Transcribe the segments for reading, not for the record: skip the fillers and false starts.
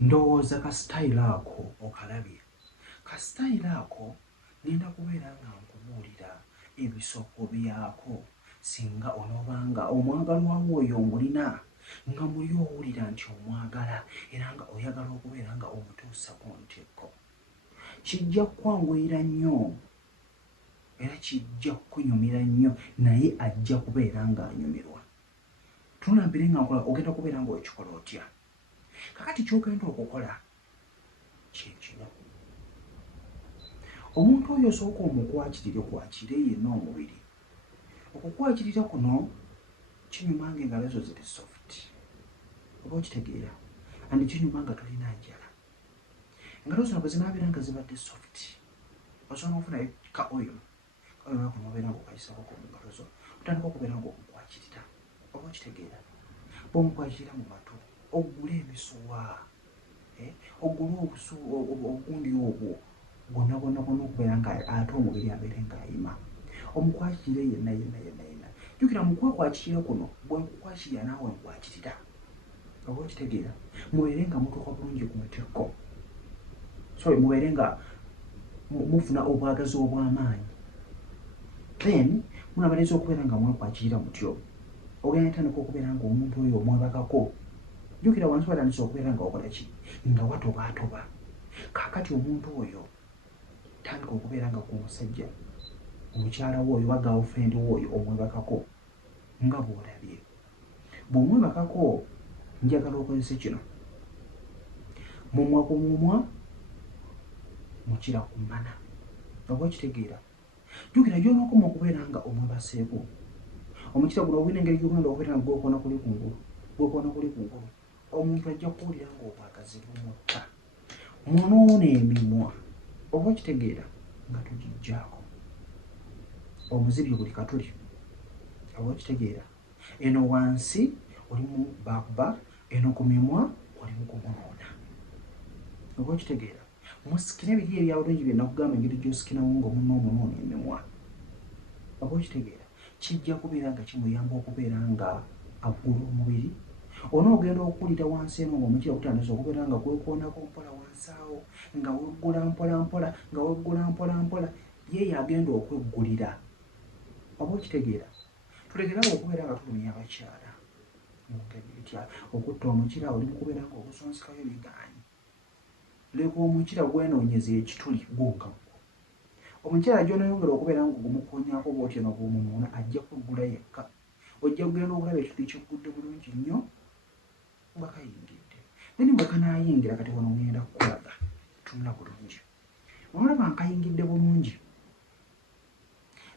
ndowooza ka style ako okalabye. Ka style ako ngenda kubeera nga nkubuulira ebisoko byako singa onoobanga omwagalwa oyo omulina nga muli owulira nti omwagala era nga oyagala okubeera nga omutuusa ku ntikko. Kijja kwanguyira nnyo era kijja kunyumira nnyo naye ajja kubeera ng'anyumirwa. Tulambire nga nkola ogenda kubeera ng'okikola otya. Kakati ky'ogenda okukola kye kino. Omuntu oyo osooka omukwakirire kwakire yenna omubiri. Okukwakirira kuno kinyuma ng'engalo zo ziri soft. Oba okitegeera? Andi kinyuma nga tolina njala. Engalo zino bwe zinaabeera nga zibadde soft, osobola okufunayo ka oil. Oyo kuno obeera ng'okayisako mu ngalo zo. Otandika okubeera ng'omukwakirira. Oba okitegeera? Bw'omukwakirira mu matu, oggule emisuwa. Oggule ogundi ogwo gwonna okubeera nga ate omubiri abeere ng'ayima. Omukwakirire yenna. Jjukira mu kwekwakirira kuno bwe nkukwakirira naawe nkwakirira. Oba okitegeera? Mubeere nga mutuuka bulungi ku ntikko. Mubeere nga mufuna obwagazi obw'amaanyi. Then munamaliza okubeera nga mwekwakirira mutyo. Ogenda tandika okubeera ng'omuntu oyo omwebakako. Jjukira wansi watandise okubeera nga okola ki? Nga watobaatoba. Kaakati omuntu oyo tandika okubeera nga g'omusajja omukyala wo oyo oba girlfriend wo oyo omwebakako nga bw'olabye. Bw'omwebakako njagala okozese kino. Mumwa ku mumwa, mukira ku mana. Oba okitegeera? Jjukira gy'onookoma okubeera nga omwebaseeko. Omukira guno ogulina engeri gy'ogenda okubeera nga gw'okoona kuli kungulu. Omuntu ajja kuwulira ng'obwagazi bumutta. Munuuna emimwa. Oba okitegeera? Nga tugijjaako. Omuzibye buli katuli. Oba okitegeera? Eno wansi olimu bakuba, eno ku mimwa olimu kumunuuna. Oba okitegeera? Musikire ebiri ebyabulungi bye nakugamba engeri gy'osikiramu ng'omunno omunuuna emimwa. Oba okitegeera? Kijja kubeera nga kimuyamba okubeera nga aggula omubiri. Onoogenda okuwulira wansi eno ng'omukira gutandise okubeera nga gwekoonako mpola wansi awo, nga weggula mpola, ye yagenda okweggulira. Oba okitegeera? Tulekeraawo okubeera nga tulumya abakyala. Okutta omukira oli mu kubeera ng'ogusonsekayo bigaanyi. Leka omukira gwenoonyeza ekituli gwonka. Omukyala gy'onoyongera okubeera ng'ogumukoonyaako bw'otyo n'ogumunuuna ajja kweggula yekka. Ojja kugenda okulaba ekituli kiggudde bulungi nnyo nga kayingidde. Naye bwe kanaayingira kati wano ngenda kukulaga. Tunula bulungi. Olaba nkayingidde bulungi.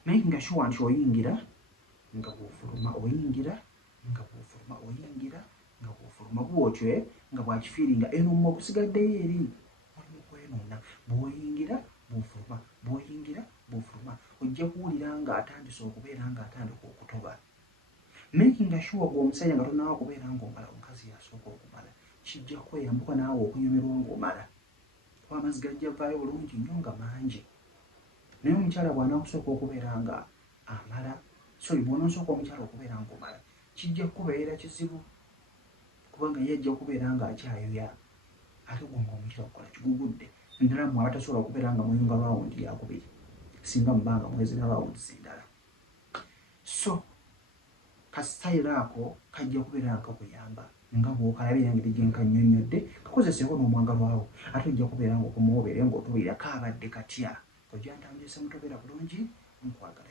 Naye nga sure nti oyingira nga bw'ofuluma oyingira nga bw'ofuluma oyingira nga bw'ofuluma bw'otyo nga bwakifiiringa eno mmwe ogusigaddeyo eri oli mu kwenuuna. Bw'oyingira bw'ofuluma, bw'oyingira bw'ofuluma. Ojja kuwulira ng'atandise okubeera ng'atandika okutoba. Making sure gw'omusajja nga tonaawa okubeera ng'omala omukazi yasooka okumala. Kijja kweyambuka naawe okunyumirwa ng'omala. Kuba amazzi gajja vaayo bulungi nnyo nga mangi. Naye omukyala bw'anaakusooka okubeera nga amala, bw'onoosooka omukyala okubeera ng'omala, kijja kukubeera kizibu. Kubanga ye ajja kubeera ng'akyayoya. Ate gwe ng'omukira okukola kigugudde. Ndala mmwe abatasobola okubeera nga muyunga lawundi yakubiri. Singa mubanga mwezina lawundi zindala. Kasitayiro ako kajja kubeera nga kakuyamba nga bw'okalabira engeri gye nkannyonnyodde, kakozeseeko n'omwagalwawo ate ojja kubeera ng'okumuwoberera ng'otubuulira kaabadde katya. Ojja ntambulisa mutobeera bulungi, nkwagala.